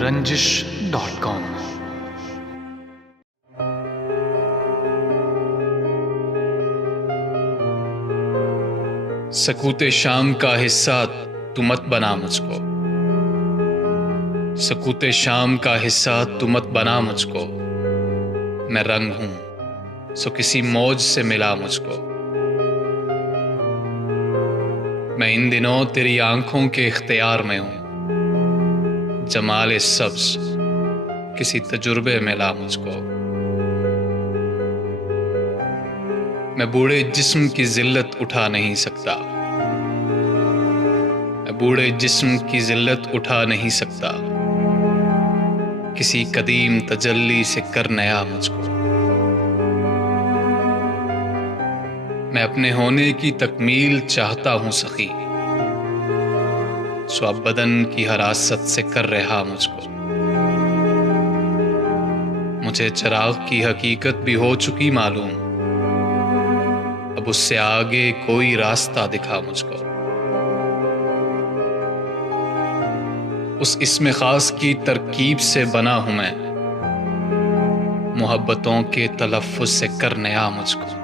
رنجش.com۔ سکوت شام کا حصہ تو مت بنا مجھ کو، سکوت شام کا حصہ تو مت بنا مجھ کو، میں رنگ ہوں سو کسی موج سے ملا مجھ کو، میں ان دنوں تیری آنکھوں کے اختیار میں ہوں، جمال سبز کسی تجربے میں لا مجھ کو، میں بوڑھے جسم کی ذلت اٹھا نہیں سکتا، میں بوڑھے جسم کی ذلت اٹھا نہیں سکتا، کسی قدیم تجلی سے کر نیا مجھ کو، میں اپنے ہونے کی تکمیل چاہتا ہوں سخی، سو اب بدن کی حراست سے کر رہا مجھ کو، مجھے چراغ کی حقیقت بھی ہو چکی معلوم، اب اس سے آگے کوئی راستہ دکھا مجھ کو، اس اسم خاص کی ترکیب سے بنا ہوں میں، محبتوں کے تلفظ سے کر نیا مجھ کو،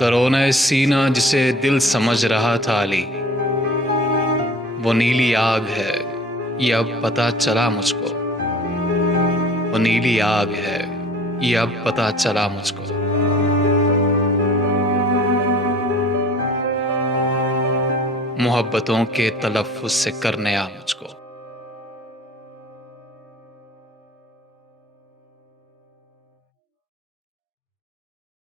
درونِ سینہ جسے دل سمجھ رہا تھا علی، وہ نیلی آگ ہے یہ اب پتہ چلا مجھ کو، وہ نیلی آگ ہے یہ اب پتہ چلا مجھ کو، محبتوں کے تلفظ سے کر نیا مجھ کو۔